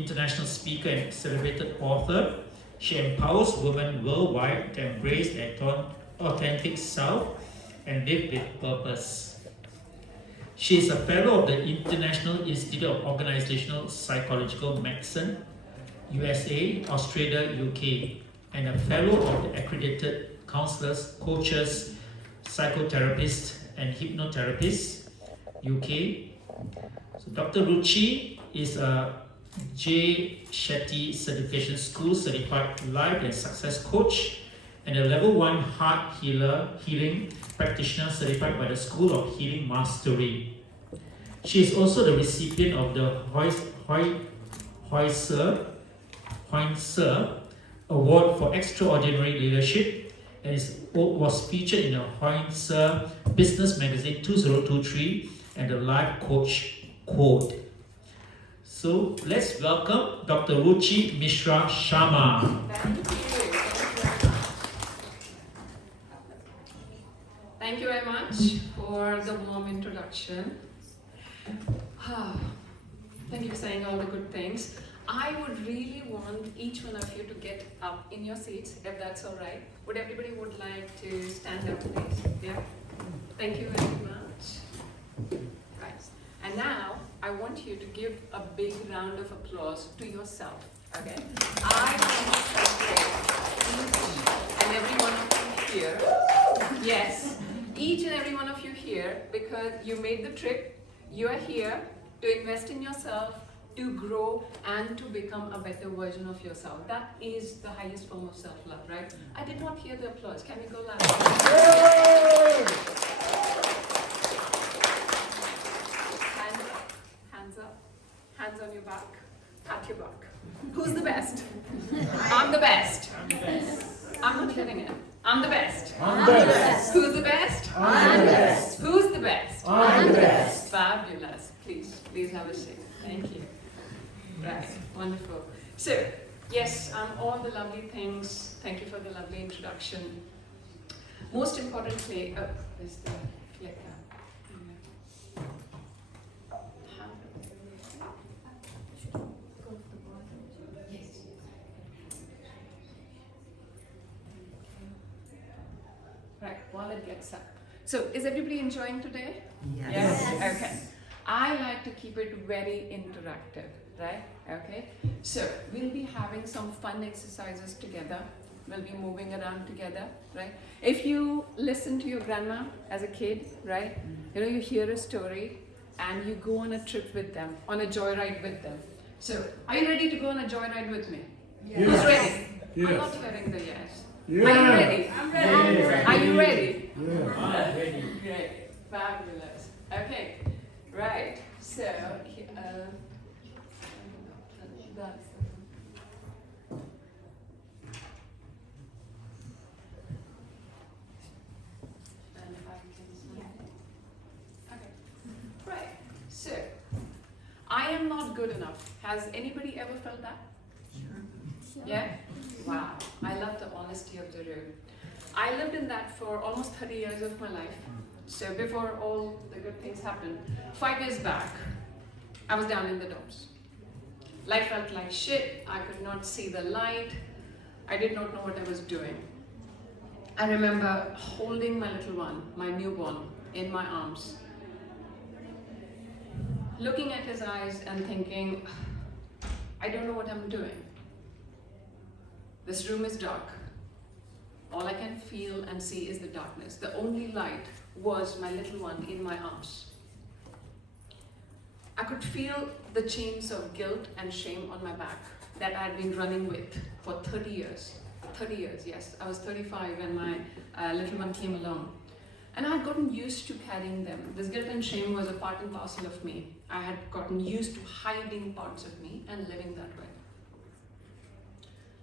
international speaker and celebrated author. She empowers women worldwide to embrace their authentic self and live with purpose. She is a fellow of the International Institute of Organizational Psychological Medicine, USA, Australia, UK, and a fellow of the accredited counselors, coaches, psychotherapists, and hypnotherapists, UK. So Dr. Ruchi is a J. Shetty Certification School Certified Life and Success Coach and a Level 1 Heart Healing Practitioner certified by the School of Healing Mastery. She is also the recipient of the Hoyser Award for Extraordinary Leadership and was featured in the Hoyser Business Magazine 2023 and the Life Coach Code. So let's welcome Dr. Ruchi Mishra Sharma. Thank you very much for the warm introduction. Thank you for saying all the good things. I would really want each one of you to get up in your seats, if that's all right. Would everybody would like to stand up, please? Yeah. Thank you very much. Right. And now I want you to give a big round of applause to yourself. Okay. I want to celebrate each and every one of you here. Yes. Each and every one of you here, because you made the trip, you are here to invest in yourself, to grow, and to become a better version of yourself. That is the highest form of self-love, right? I did not hear the applause. Can we go loud? Hands up, hands up, hands on your back, pat your back. Who's the best? I'm the best. I'm the best. I'm not hearing it. I'm the best. I'm the best. Who's the best? I'm the best. Who's the best? I'm the best. Fabulous. Please have a seat. Thank you. Right, wonderful. So, yes, all the lovely things. Thank you for the lovely introduction. Most importantly, is the clicker. Right, while it gets up. So, is everybody enjoying today? Yes. Okay. I like to keep it very interactive, right? Okay. So, we'll be having some fun exercises together. We'll be moving around together, right? If you listen to your grandma as a kid, right? You hear a story and you go on a trip with them, on a joyride with them. So, are you ready to go on a joyride with me? Yes. Who's ready? Yes. I'm not hearing the yes. Yes. Are you ready? I'm ready. Are you ready? Yeah. I'm ready. Great. Fabulous. Okay. Right. So, that's okay. Right. So, I am not good enough. Has anybody ever felt that? Yeah? Wow. I love the honesty of the room. I lived in that for almost 30 years of my life. So before all the good things happened, 5 years back, I was down in the dumps. Life felt like shit. I could not see the light. I did not know what I was doing. I remember holding my little one, my newborn, in my arms, looking at his eyes and thinking, I don't know what I'm doing. This room is dark. All I can feel and see is the darkness. The only light was my little one in my arms. I could feel the chains of guilt and shame on my back that I had been running with for 30 years. 30 years, yes. I was 35 when my little one came along. And I had gotten used to carrying them. This guilt and shame was a part and parcel of me. I had gotten used to hiding parts of me and living that way.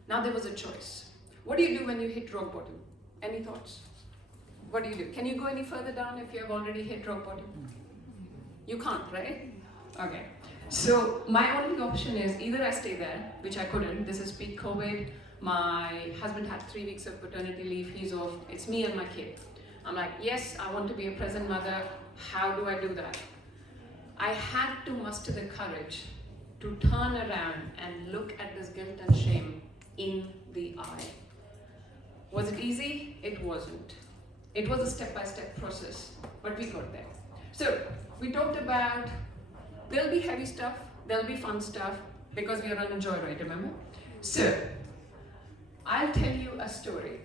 Now there was a choice. What do you do when you hit rock bottom? Any thoughts? What do you do? Can you go any further down if you have already hit rock bottom? You can't, right? Okay. So my only option is either I stay there, which I couldn't. This is peak COVID. My husband had 3 weeks of paternity leave. He's off. It's me and my kid. I'm like, yes, I want to be a present mother. How do I do that? I had to muster the courage to turn around and look at this guilt and shame in the eye. Was it easy? It wasn't. It was a step-by-step process, but we got there. So we talked about there'll be heavy stuff, there'll be fun stuff, because we are on a joyride, remember? So I'll tell you a story.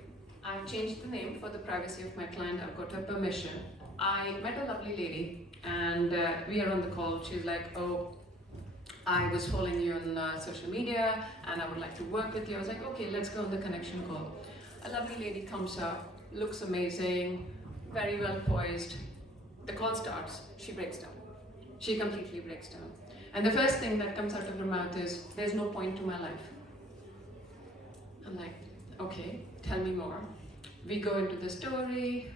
I've changed the name for the privacy of my client. I've got her permission. I met a lovely lady, and we are on the call. She's like, oh, I was following you on social media, and I would like to work with you. I was like, okay, let's go on the connection call. A lovely lady comes up, looks amazing, very well poised. The call starts, she breaks down. She completely breaks down. And the first thing that comes out of her mouth is, there's no point to my life. I'm like, okay, tell me more. We go into the story.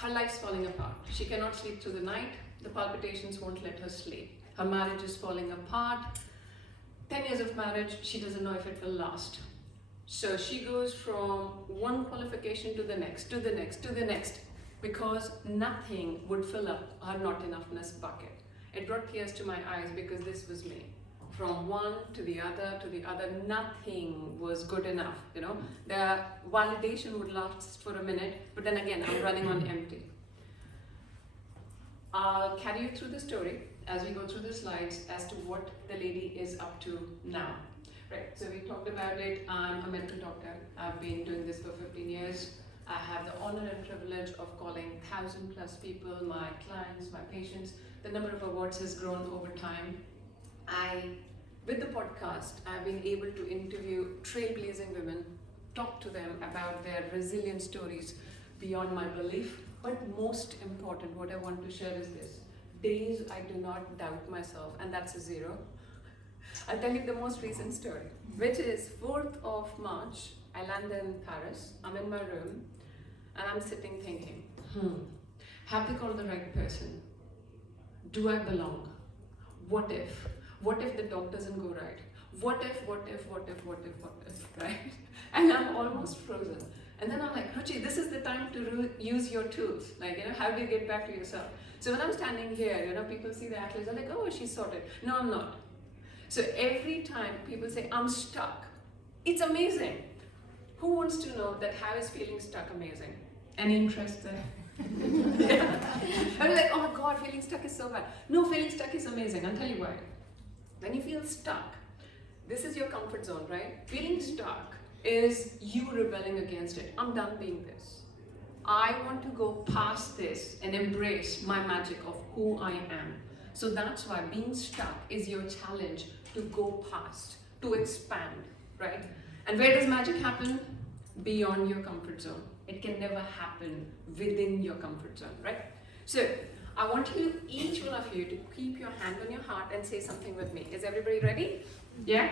Her life's falling apart. She cannot sleep through the night. The palpitations won't let her sleep. Her marriage is falling apart. 10 years of marriage, she doesn't know if it will last. So she goes from one qualification to the next, to the next, to the next, because nothing would fill up her not enoughness bucket. It brought tears to my eyes because this was me. From one to the other, nothing was good enough, you know. The validation would last for a minute, but then again, I'm running on empty. I'll carry you through the story as we go through the slides as to what the lady is up to now. Right, so we talked about it. I'm a medical doctor. I've been doing this for 15 years. I have the honor and privilege of calling 1,000+ people, my clients, my patients. The number of awards has grown over time. With the podcast, I've been able to interview trailblazing women, talk to them about their resilient stories beyond my belief. But most important, what I want to share is this. Days I do not doubt myself, and that's a 0. I'll tell you the most recent story, which is 4th of March. I land in Paris. I'm in my room, and I'm sitting thinking, have they called the right person? Do I belong? What if? What if the dog doesn't go right? What if, right? And I'm almost frozen. And then I'm like, Ruchi, this is the time to use your tools. Like, you know, how do you get back to yourself? So when I'm standing here, you know, people see the athletes, they're like, oh, she's sorted. No, I'm not. So every time people say, I'm stuck, it's amazing. Who wants to know that how is feeling stuck amazing? Any interest there? Yeah. I'm like, oh my God, feeling stuck is so bad. No, feeling stuck is amazing. I'll tell you why. When you feel stuck, this is your comfort zone, right? Feeling stuck is you rebelling against it. I'm done being this. I want to go past this and embrace my magic of who I am. So that's why being stuck is your challenge to go past, to expand, right? And where does magic happen? Beyond your comfort zone. It can never happen within your comfort zone, right? So I want you, each one of you, to keep your hand on your heart and say something with me. Is everybody ready? Yeah?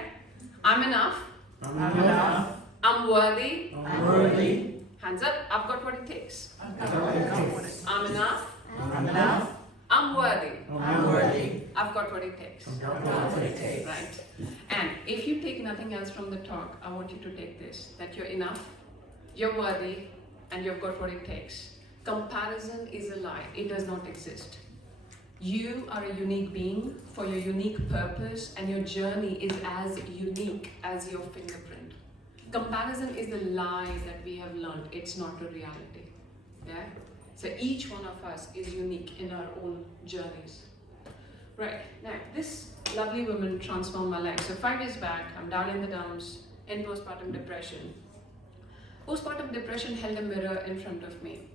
I'm enough. I'm enough. I'm worthy. I'm worthy. Hands up. I've got what it takes. I've got what it takes. I'm enough. I'm enough. I'm worthy. I'm worthy. I've got what it takes. I've got what it takes. Right. And if you take nothing else from the talk, I want you to take this, that you're enough, you're worthy, and you've got what it takes. Comparison is a lie. It does not exist. You are a unique being for your unique purpose, and your journey is as unique as your fingerprint. Comparison is the lie that we have learned. It's not a reality. Yeah? So each one of us is unique in our own journeys. Right, now this lovely woman transformed my life. So 5 years back, I'm down in the dumps, in postpartum depression. Postpartum depression held a mirror in front of me,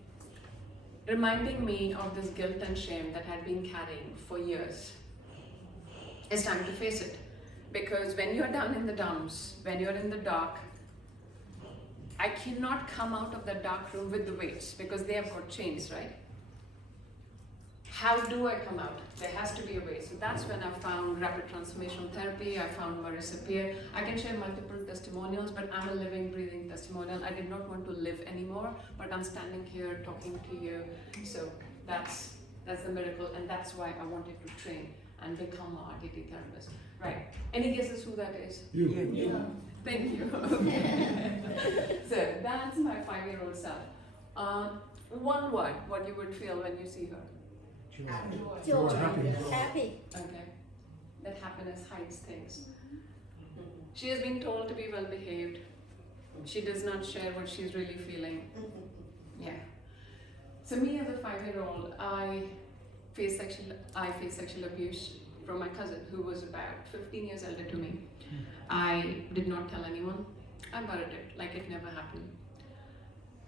reminding me of this guilt and shame that I had been carrying for years. It's time to face it. Because when you're down in the dumps, when you're in the dark, I cannot come out of that dark room with the weights because they have got chains, right? How do I come out? There has to be a way. So that's when I found rapid transformational therapy. I found Marissa Peer. I can share multiple testimonials, but I'm a living, breathing testimonial. I did not want to live anymore, but I'm standing here talking to you. So that's the miracle, and that's why I wanted to train and become an RTT therapist. Right. Any guesses who that is? You. Yeah. Thank you. So that's my 5-year-old self. One word, what you would feel when you see her. Joy. Happy. Okay. that happiness hides things. She has been told to be well behaved. She does not share what she's really feeling. Yeah. So me as a 5-year-old, I faced sexual abuse from my cousin who was about 15 years older to me. I did not tell anyone. I buried it like it never happened.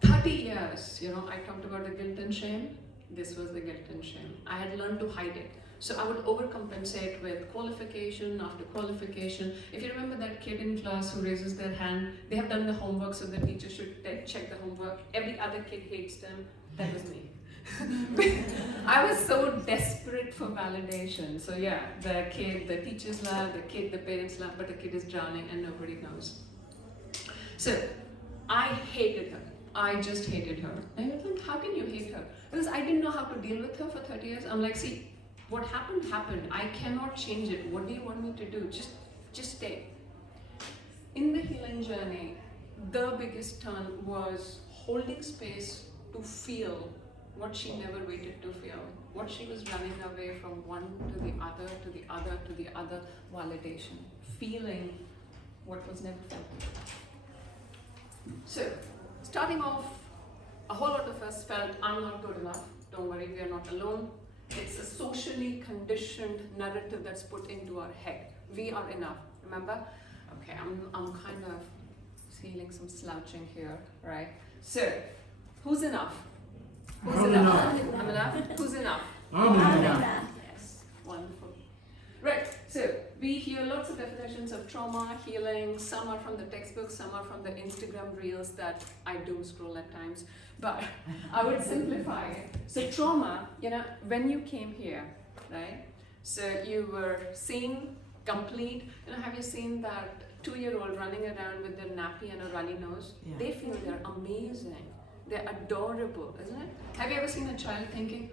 30 years, I talked about the guilt and shame. This was the guilt and shame. I had learned to hide it. So I would overcompensate with qualification after qualification. If you remember that kid in class who raises their hand, they have done the homework, so the teacher should check the homework. Every other kid hates them. That was me. I was so desperate for validation. So yeah, the kid, the teachers love, the kid, the parents love, but the kid is drowning and nobody knows. So I hated her. I just hated her. And I thought, how can you hate her? Because I didn't know how to deal with her for 30 years. I'm like, see, what happened, happened. I cannot change it. What do you want me to do? Just stay. In the healing journey, the biggest turn was holding space to feel what she never waited to feel. What she was running away from one to the other, to the other, to the other validation. Feeling what was never felt. So, starting off, a whole lot of us felt, I'm not good enough. Don't worry, we are not alone. It's a socially conditioned narrative that's put into our head. We are enough, remember? Okay, I'm kind of feeling some slouching here, right? So, who's enough? Who's I'm enough? enough. I'm enough? Who's enough? I'm enough. Yes, wonderful. Right, so we hear lots of definitions of trauma, healing. Some are from the textbooks, some are from the Instagram reels that I doom scroll at times. But I would simplify it. So trauma, when you came here, right? So you were seen, complete. Have you seen that 2-year-old running around with their nappy and a runny nose? Yeah. They feel they're amazing. They're adorable, isn't it? Have you ever seen a child thinking,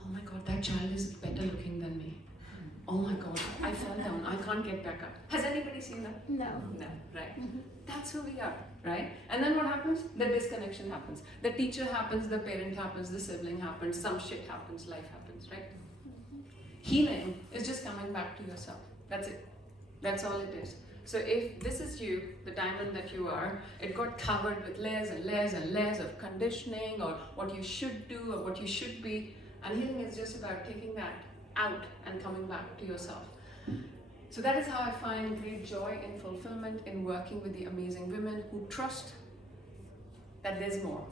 oh my God, that child is better looking than me? Oh my God, I fell down, I can't get back up. Has anybody seen that? No. No, right? That's who we are, right? And then what happens? The disconnection happens. The teacher happens, the parent happens, the sibling happens, some shit happens, life happens, right? Healing is just coming back to yourself. That's it. That's all it is. So if this is you, the diamond that you are, it got covered with layers and layers and layers of conditioning or what you should do or what you should be. And healing is just about taking that out and coming back to yourself. So that is how I find great joy and fulfillment in working with the amazing women who trust that there's more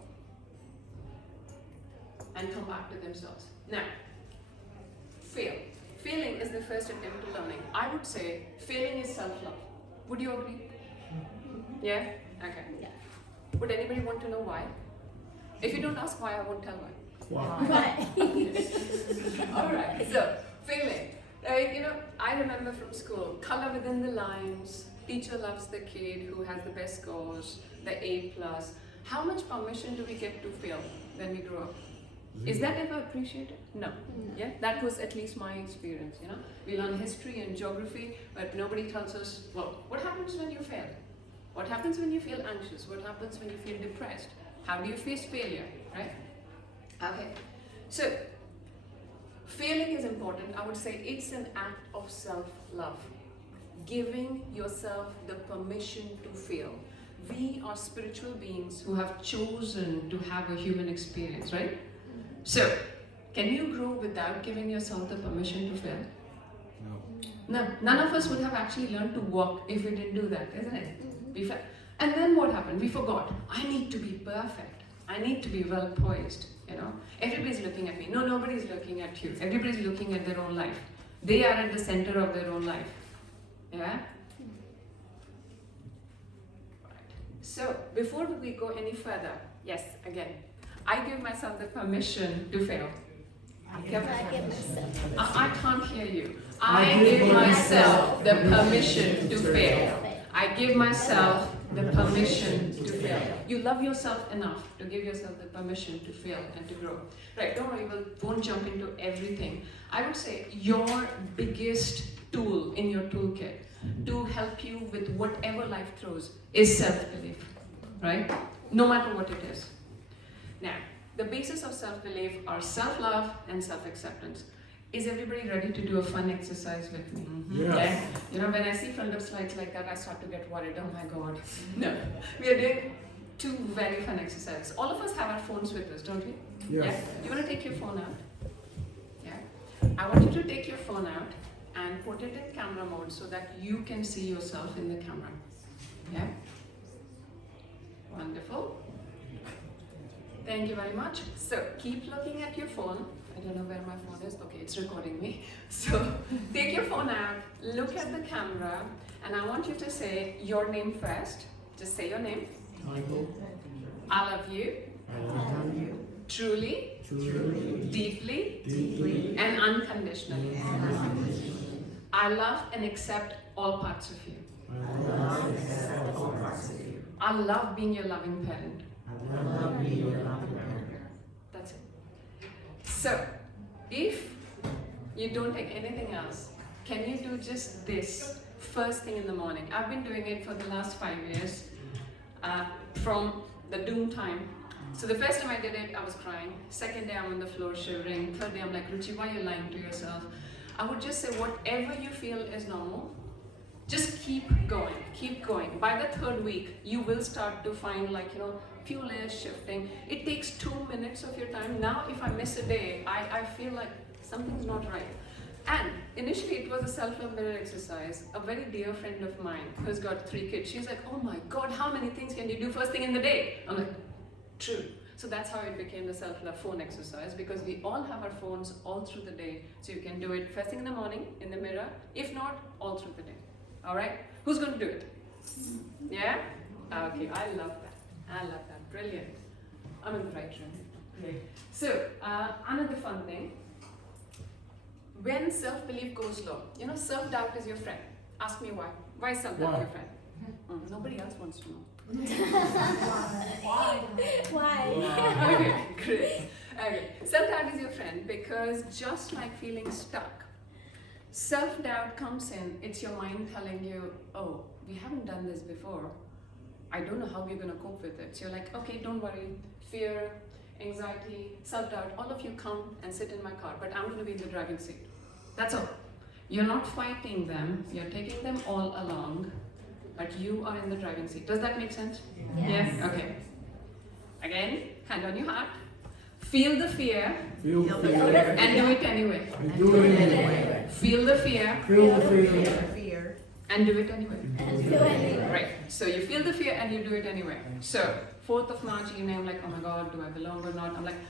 and come back to themselves. Now, fail. Failing is the first attempt to learning. I would say failing is self-love. Would you agree? Yeah? Okay. Yeah. Would anybody want to know why? If you don't ask why, I won't tell why. Wow. Alright, so failing. Right, I remember from school, color within the lines, teacher loves the kid who has the best scores, the A+. How much permission do we get to fail when we grow up? Is that ever appreciated? No. Yeah, that was at least my experience, We learn history and geography, but nobody tells us, well, what happens when you fail? What happens when you feel anxious? What happens when you feel depressed? How do you face failure, right? Okay, so failing is important. I would say it's an act of self-love. Giving yourself the permission to fail. We are spiritual beings who have chosen to have a human experience, right? So, can you grow without giving yourself the permission to fail? No. None of us would have actually learned to walk if we didn't do that, isn't it? We fell. And then what happened? We forgot. I need to be perfect. I need to be well poised. Everybody's looking at me. No, nobody's looking at you. Everybody's looking at their own life. They are at the center of their own life. Yeah? Right. So, before we go any further, yes, again, I give myself the permission to fail. I give myself. I can't hear you. I give myself the permission to fail. I give myself the permission to fail. You love yourself enough to give yourself the permission to fail and to grow. Right, don't worry, we won't jump into everything. I would say your biggest tool in your toolkit to help you with whatever life throws is self-belief, right? No matter what it is. Now, the basis of self-belief are self-love and self-acceptance. Is everybody ready to do a fun exercise with me? Yes. Yeah. You know, when I see front of slides like that, I start to get worried. Oh my God. No. We are doing 2 very fun exercises. All of us have our phones with us, don't we? Yes. Yeah. You want to take your phone out? Yeah. I want you to take your phone out and put it in camera mode so that you can see yourself in the camera. Yeah. Wonderful. Thank you very much. So keep looking at your phone. I don't know where my phone is. Okay, it's recording me. So take your phone out, look at the camera, and I want you to say your name first. Just say your name. Michael, I love you. I love you. Truly, Truly, deeply, deeply, and unconditionally. and unconditionally. I love and accept all parts of you. I love and accept all parts of you. I love being your loving parent. I love being your loving parent. That's it. So, if you don't take anything else, can you do just this first thing in the morning? I've been doing it for the last 5 years, from the doom time. So the first time I did it, I was crying. Second day, I'm on the floor shivering. Third day, I'm like, Ruchi, why are you lying to yourself? I would just say, whatever you feel is normal, just keep going, keep going. By the 3rd week, you will start to find, like, you know, few layers shifting. It takes 2 minutes of your time. Now, if I miss a day, I feel like something's not right. And initially, it was a self-love mirror exercise. A very dear friend of mine who's got 3 kids, she's like, oh my God, how many things can you do first thing in the day? I'm like, true. So that's how it became the self-love phone exercise, because we all have our phones all through the day. So you can do it first thing in the morning, in the mirror, if not, all through the day. All right? Who's going to do it? Yeah? Okay, I love that. I love that. Brilliant. I'm in the right room. Great. So, another fun thing. When self-belief goes low, you know, self-doubt is your friend. Ask me why. Why is self-doubt your friend? Nobody else wants to know. Why? Okay, great. Okay, self-doubt is your friend because just like feeling stuck, self-doubt comes in. It's your mind telling you, oh, we haven't done this before. I don't know how we're going to cope with it. So you're like, okay, don't worry. Fear, anxiety, self-doubt, all of you come and sit in my car, but I'm going to be in the driving seat. That's all. You're not fighting them. You're taking them all along, but you are in the driving seat. Does that make sense? Yes. Yeah? Okay. Again, hand on your heart. Feel the fear Feel the fear. and do it anyway. And do it anyway. Feel the fear Feel the fear. and do it anyway. And do it. Right. So you feel the fear and you do it anyway. So 4th of March evening, I'm like, oh my God, do I belong or not? I'm like,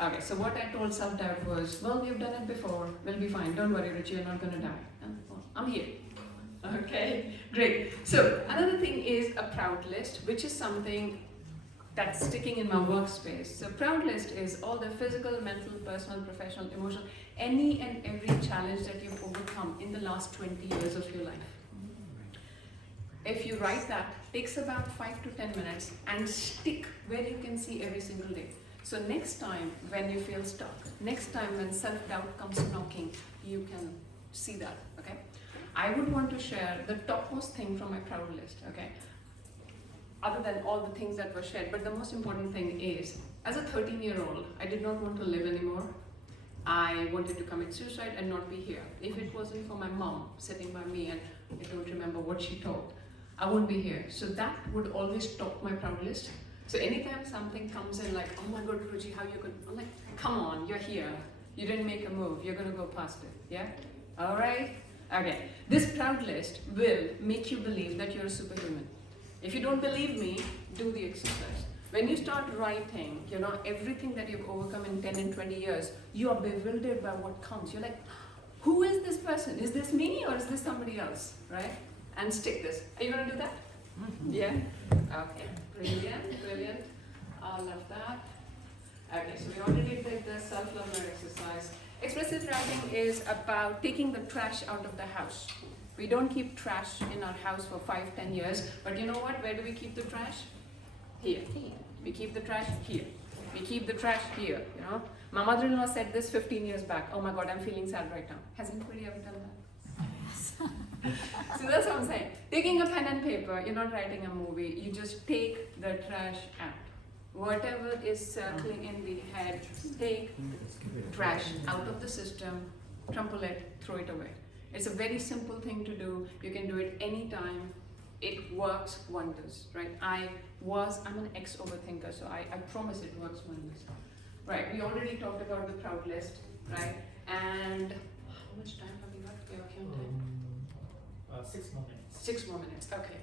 okay. So what I told self-doubt was, well, we've done it before. We'll be fine. Don't worry, Richie, you're not going to die. I'm here. Okay, great. So another thing is a proud list, which is something that's sticking in my workspace. So proud list is all the physical, mental, personal, professional, emotional, any and every challenge that you've overcome in the last 20 years of your life. If you write that, takes about 5 to 10 minutes and stick where you can see every single day. So next time when you feel stuck, next time when self-doubt comes knocking, you can see that, okay? I would want to share the topmost thing from my proud list, okay? Other than all the things that were shared, but the most important thing is, as a 13-year-old, I did not want to live anymore. I wanted to commit suicide and not be here. If it wasn't for my mom sitting by me, and I don't remember what she told, I wouldn't be here. So that would always top my proud list. So anytime something comes in like, oh my God, Ruchi, how you could, I'm like, come on, you're here. You didn't make a move, you're gonna go past it, yeah? All right? Okay, this proud list will make you believe that you're a superhuman. If you don't believe me, do the exercise. When you start writing, you know, everything that you've overcome in 10 and 20 years, you are bewildered by what comes. You're like, who is this person? Is this me or is this somebody else, right? And stick this. Are you gonna do that? Yeah? Okay, brilliant, brilliant. I love that. Okay, so we already did the self-love exercise. Expressive writing is about taking the trash out of the house. We don't keep trash in our house for 5-10 years, but you know what? Where do we keep the trash? Here. We keep the trash here. We keep the trash here, you know? My mother-in-law said this 15 years back. Oh my God, I'm feeling sad right now. Has anybody ever done that? So that's what I'm saying. Taking a pen and paper, you're not writing a movie, you just take the trash out. Whatever is circling in the head, take trash out of the system, crumple it, throw it away. It's a very simple thing to do. You can do it anytime. It works wonders, right? I'm an ex-overthinker, so I promise it works wonders. Right, we already talked about the crowd list, right? And how much time have we got? You're counting. 6 more minutes. 6 more minutes, okay.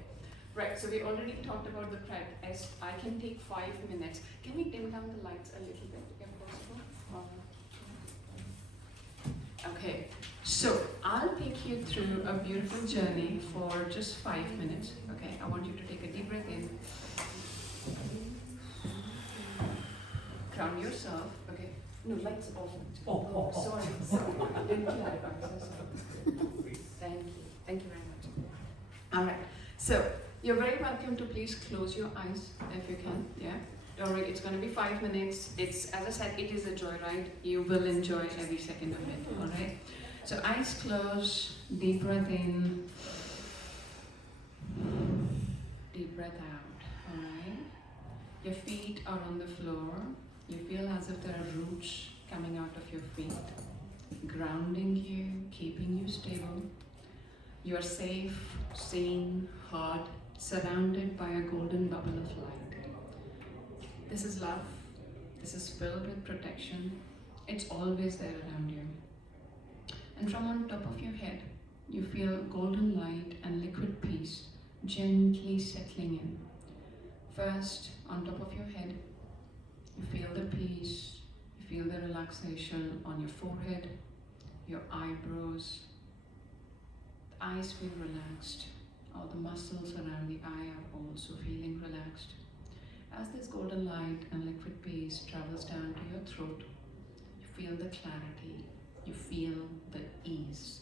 Right, so we already talked about the crowd list. I can take 5 minutes. Can we dim down the lights a little bit, if possible? Okay, so I'll take you through a beautiful journey for just 5 minutes. Okay, I want you to take a deep breath in. Ground yourself. Okay. No, lights off. Oh. Sorry. I didn't clarify. So sorry. Thank you. Thank you very much. All right. So you're very welcome to please close your eyes if you can. Yeah. Don't worry. It's going to be 5 minutes. It's, as I said, it is a joyride. You will enjoy every second of it. All right. So eyes closed. Deep breath in. Deep breath out. All right. Your feet are on the floor. You feel as if there are roots coming out of your feet, grounding you, keeping you stable. You are safe, seen, heard, surrounded by a golden bubble of light. This is love. This is filled with protection. It's always there around you. And from on top of your head, you feel golden light and liquid peace gently settling in. First, on top of your head, you feel the peace, you feel the relaxation on your forehead, your eyebrows. The eyes feel relaxed. All the muscles around the eye are also feeling relaxed. As this golden light and liquid peace travels down to your throat, you feel the clarity, you feel the ease.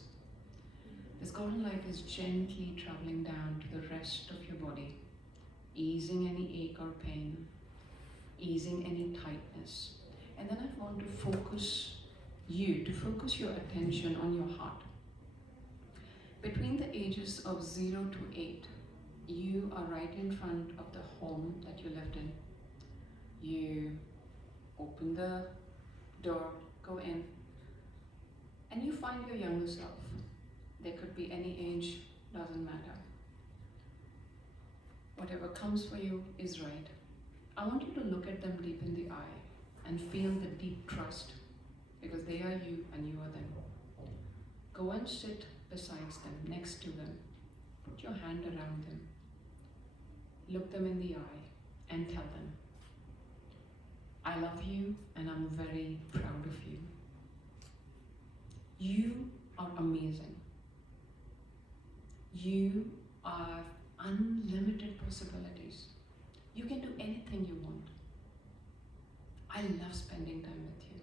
This golden light is gently traveling down to the rest of your body, easing any ache or pain, easing any tightness. And then I want to focus your attention on your heart. Between the ages of 0 to 8, you are right in front of the home that you lived in. You open the door, go in, and you find your younger self. There could be any age, doesn't matter. Whatever comes for you is right. I want you to look at them deep in the eye and feel the deep trust, because they are you and you are them. Go and sit beside them, next to them. Put your hand around them. Look them in the eye and tell them, I love you and I'm very proud of you. You are amazing. You are unlimited possibilities. You can do anything you want. I love spending time with you.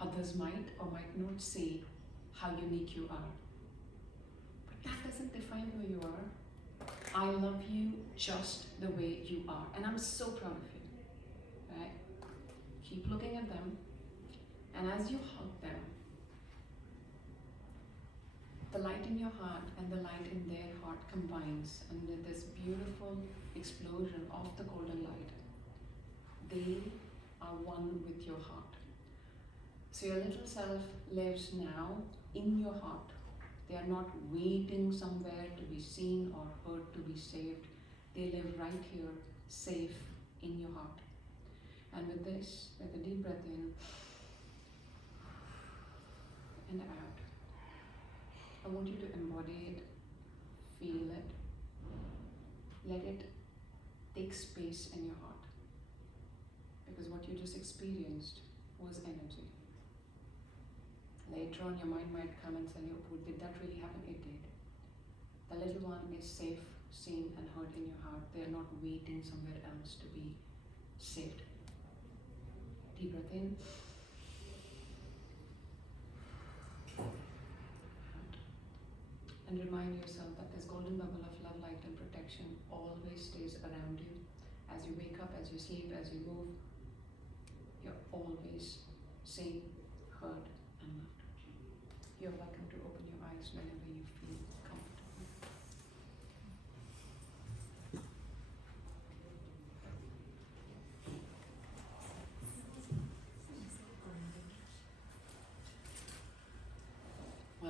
Others might or might not see how unique you are, but that doesn't define who you are. I love you just the way you are, and I'm so proud of you. Right? Keep looking at them, and as you hug them, the light in your heart and the light in their heart combines under this beautiful explosion of the golden light. They are one with your heart. So your little self lives now in your heart. They are not waiting somewhere to be seen or heard to be saved. They live right here, safe in your heart. And with this, with a deep breath in and out, I want you to embody it, feel it, let it take space in your heart. Because what you just experienced was energy. Later on, your mind might come and say, oh, did that really happen? It did. The little one is safe, seen, and heard in your heart. They are not waiting somewhere else to be saved. Deep breath in. And remind yourself that this golden bubble of love, light, and protection always stays around you. As you wake up, as you sleep, as you move, you're always seen, heard, and loved. You're welcome to open your eyes whenever you feel comfortable.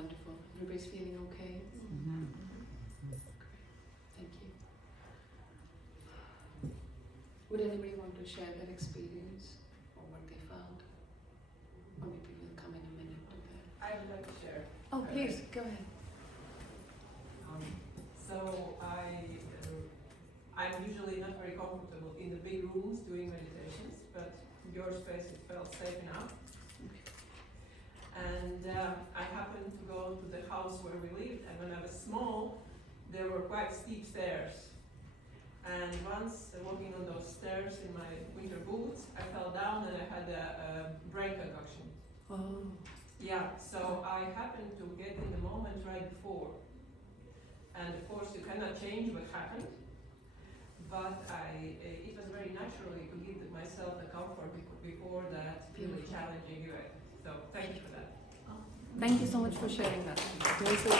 wonderful. Everybody's feeling okay? Mhm. Thank you. Would anybody want to share their experience or what they found? Or maybe we'll come in a minute to that. I would like to share. Oh, please, go ahead. So I'm usually not very comfortable in the big rooms doing meditations, but in your space it felt safe enough. And I happened to go to the house where we lived, and when I was small, there were quite steep stairs. And once walking on those stairs in my winter boots, I fell down and I had a brain concoction. Oh. Yeah, so I happened to get in the moment right before. And of course you cannot change what happened, but it was very naturally to give myself the comfort before that really challenging event. So thank you for that. Thank you so much for sharing that. Very so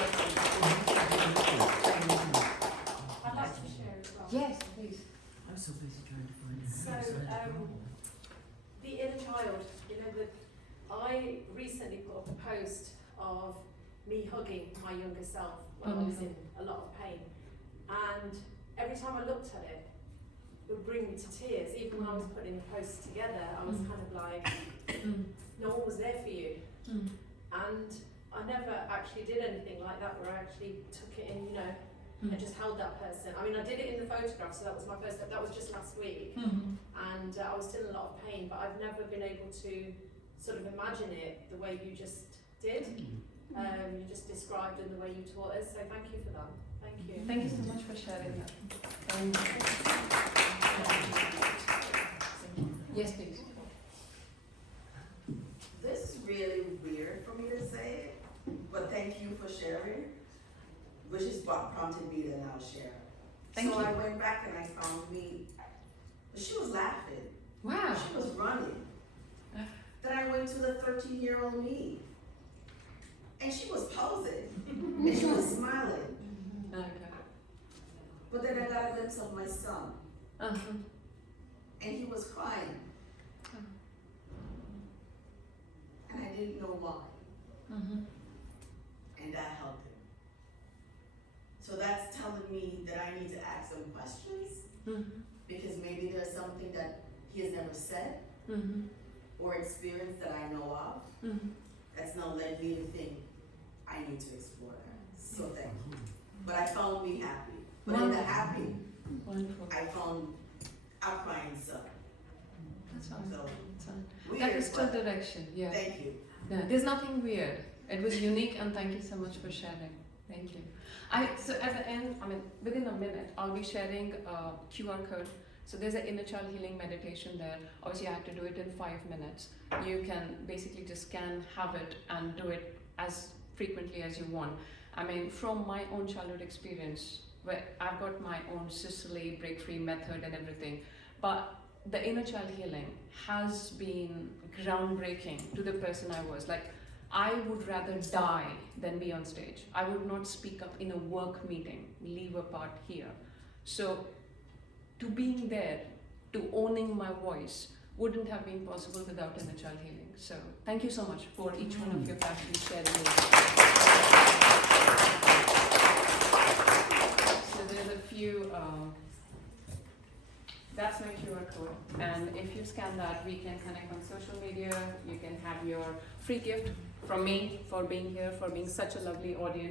I'd like to share as well. Yes, please. I'm so busy trying to find it. So, the inner child, you know, that I recently put up a post of me hugging my younger self when I was in a lot of pain. And every time I looked at it, it would bring me to tears. Even when I was putting the posts together, I was kind of like, no one was there for you. And I never actually did anything like that where I actually took it in, you know, and just held that person. I mean, I did it in the photograph, so that was my first step. That was just last week. And I was still in a lot of pain, but I've never been able to sort of imagine it the way you just did. You just described in the way you taught us, so thank you for that. Thank you. Thank you so much for sharing that. Yes, please. This is really weird for me to say it, but thank you for sharing, which is what prompted me to now share. Thank so you. I went back and I found me, she was laughing, Wow. she was running. Then I went to the 13-year-old me, and she was posing, and she was smiling. Okay. But then I got a glimpse of my son, Uh-huh. and he was crying, and I didn't know why. And I helped him. So that's telling me that I need to ask some questions, because maybe there's something that he has never said or experienced that I know of that's now led me to think I need to explore that. So thank you. But I found me happy. But in the happy, Wonderful. I found a crying son. That's fine. So That's fine. weird, That is still but direction, yeah. thank you. No, there's nothing weird. It was unique, and thank you so much for sharing. Thank you. So at the end, I mean, within a minute, I'll be sharing a QR code. So there's an inner child healing meditation there. Obviously, I have to do it in 5 minutes. You can basically just scan, have it, and do it as frequently as you want. I mean, from my own childhood experience, where I've got my own Sicily Breakfree method and everything, but the inner child healing has been groundbreaking to the person I was. Like, I would rather die than be on stage. I would not speak up in a work meeting, leave a part here. So, to being there, to owning my voice, wouldn't have been possible without inner child healing. So, thank you so much for each one of you for actually sharing this. So, there's a few. That's my QR code, and if you scan that, we can connect on social media. You can have your free gift from me for being here, for being such a lovely audience.